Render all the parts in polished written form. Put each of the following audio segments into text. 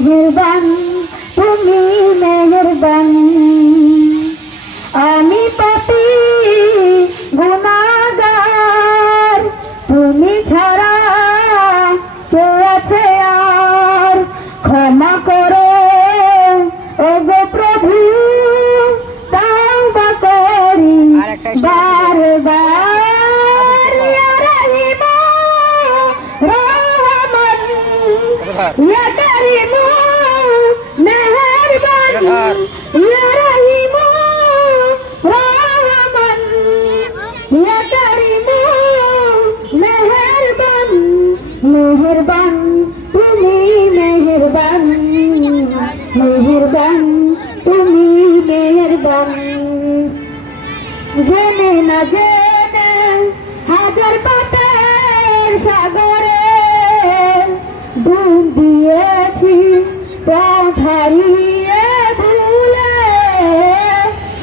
মেহেরবান তুমি মেহেরবান। আমি পাপী গুনাহগার, তুমি ছাড়া কে আছে আর? ক্ষমা করো ওগো প্রভু, তাওবা করি বারবার। ইয়া রহিম রহমান, ইয়া করিম মেহেরবান, ইয়া রহিম রহমান, ইয়া করিম মেহেরবান। মেহেরবান তুমি মেহেরবান, মেহেরবান তুমি মেহেরবান। জেনে না জেনে হাজার পাপের সাগরে ডুব দিয়েছি পথ হারিয়ে ভুলে।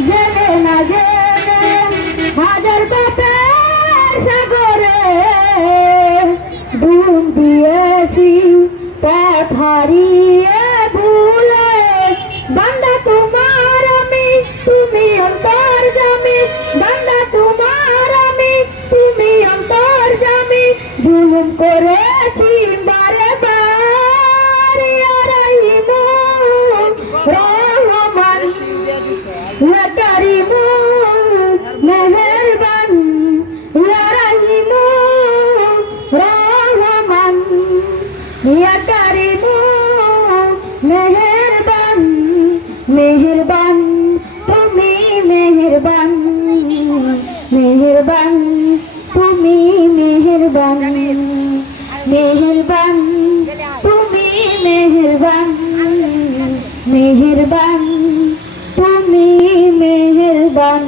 জেনে না জেনে হাজার পাপের সাগরে ডুব দিয়েছি পথ হারিয়ে ভুলে। বান্দা তোমার আমি, তুমি অন্তর্যামী, বান্দা তোমার আমি, তুমি অন্তর্যামী। জুলুম করেছি বারে বার, ইয়া রহিম রহমান, ইয়া করিম মেহেরবান, ইয়া রহিম রহমান, ইয়া করিম মেহেরবান। মেহেরবান তুমি মেহেরবান, মেহেরবান তুমি মেহেরবান, মেহেরবান তুমি মেহেরবান, মেহেরবান তুমি মেহেরবান।